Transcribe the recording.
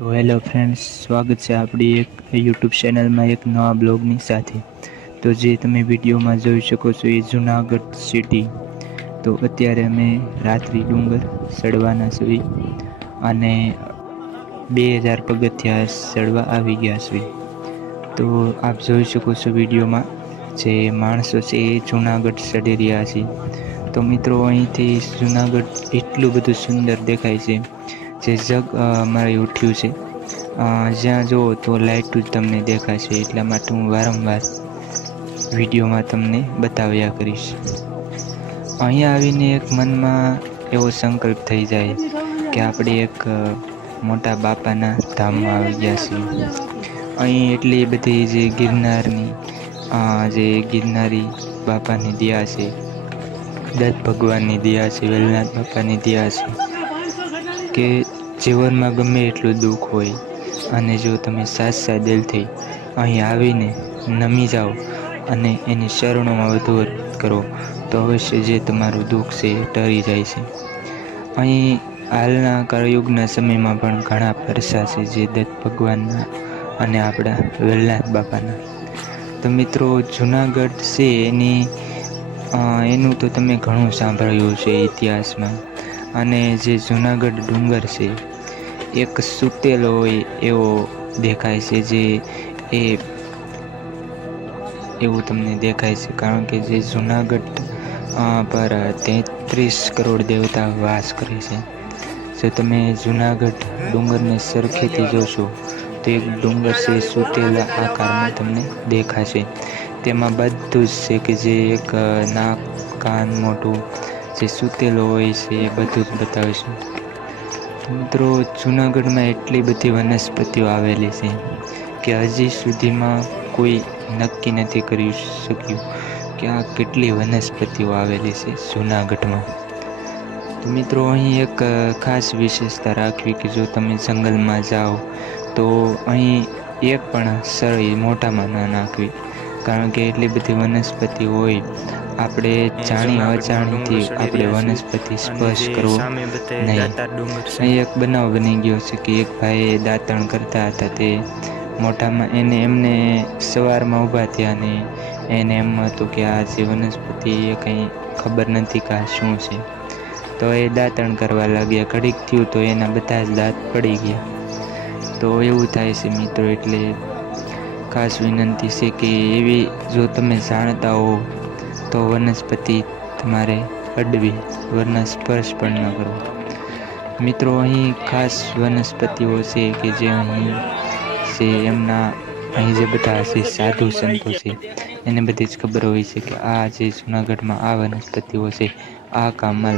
તો hello friends, સ્વાગત છે આપણી એક યુટ્યુબ ચેનલમાં એક નવા બ્લોગની સાથે. તો જે તમે વિડીયોમાં જોઈ શકો છો એ જુનાગઢ સિટી. તો અત્યારે અમે રાત્રિ ડુંગર ચડવાના છીએ અને 2000 પગથિયા ચડવા આવી ગયા છે. તો આપ જોઈ શકો છો વિડીયોમાં જે માણસો છે એ જુનાગઢ ચડી રહ્યા છે. તો મિત્રો, અહીંથી જુનાગઢ એટલું બધું સુંદર દેખાય છે. જે જગ અમારે ઉઠ્યું છે, જ્યાં જુઓ તો લાઇટ જ તમને દેખાશે. એટલા માટે હું વારંવાર વિડીયોમાં તમને બતાવ્યા કરીશ. અહીંયા આવીને એક મનમાં એવો સંકલ્પ થઈ જાય કે આપણે એક મોટા બાપાના ધામમાં આવી ગયા છીએ. અહીં એટલી બધી જે ગિરનારી બાપાની દયા છે, દત્ત ભગવાનની દયા છે, વેલનાથ બાપાની દયા છે કે જીવનમાં ગમે એટલું દુઃખ હોય અને જો તમે સાચા દિલથી અહીં આવીને નમી જાઓ અને એની શરણોમાં વધુ કરો તો અવશ્ય જે તમારું દુઃખ છે એ ટળી જાય છે. અહીં હાલના કળયુગના સમયમાં પણ ઘણા પરસા છે જે દત્ત ભગવાનના અને આપણા વેલનાથ બાપાના. તો મિત્રો, જુનાગઢ છે એનું તો તમે ઘણું સાંભળ્યું છે ઇતિહાસમાં. અને જે જુનાગઢ ડુંગર છે એક સૂતેલો હોય એવો દેખાય છે. જે એવું તમને દેખાય છે કારણ કે જે જુનાગઢ પર 33 કરોડ દેવતા વાસ કરે છે. જો તમે જુનાગઢ ડુંગરને સરખેથી જોશો તો એક ડુંગર છે સૂતેલા આકારમાં તમને દેખાશે. તેમાં બધું જ છે કે જે એક નાક, કાન, મોઢું જે સૂતેલો હોય છે એ બધું જ બતાવીશું. મિત્રો, જુનાગઢમાં એટલી બધી વનસ્પતિઓ આવેલી છે કે હજી સુધીમાં કોઈ નક્કી નથી કરી શક્યું કે આ કેટલી વનસ્પતિઓ આવેલી છે જુનાગઢમાં. તો મિત્રો, અહીં એક ખાસ વિશેષતા રાખવી કે જો તમે જંગલમાં જાઓ તો અહીં એક પણ સળી મોઢામાં ન નાખવી, કારણ કે એટલી બધી વનસ્પતિ હોય. આપણે જાણી અજાણીથી આપણે વનસ્પતિ સ્પર્શ કરવો નહીં. અહીં એક બનાવ બની ગયો છે કે એક ભાઈ દાંતણ કરતા હતા. તે મોઢામાં એમને સવારમાં ઊભા થયા અને એને એમ હતું કે આ જે વનસ્પતિ એ કંઈ ખબર નથી કે આ શું છે. તો એ દાંતણ કરવા લાગ્યા. ઘડીક થયું તો એના બધા જ દાંત પડી ગયા. તો એવું થાય છે મિત્રો. એટલે ખાસ વિનંતી છે કે એવી જો તમે જાણતા હો તો વનસ્પતિ તમારે અડવી, વરના સ્પર્શ પણ ન કરવો. મિત્રો, અહીં ખાસ વનસ્પતિઓ છે કે જે અહીં છે અહીં જે બધા છે સાધુ સંતો છે એને બધી જ ખબર હોય છે કે આ જે જૂનાગઢમાં આ વનસ્પતિઓ છે આ કામમાં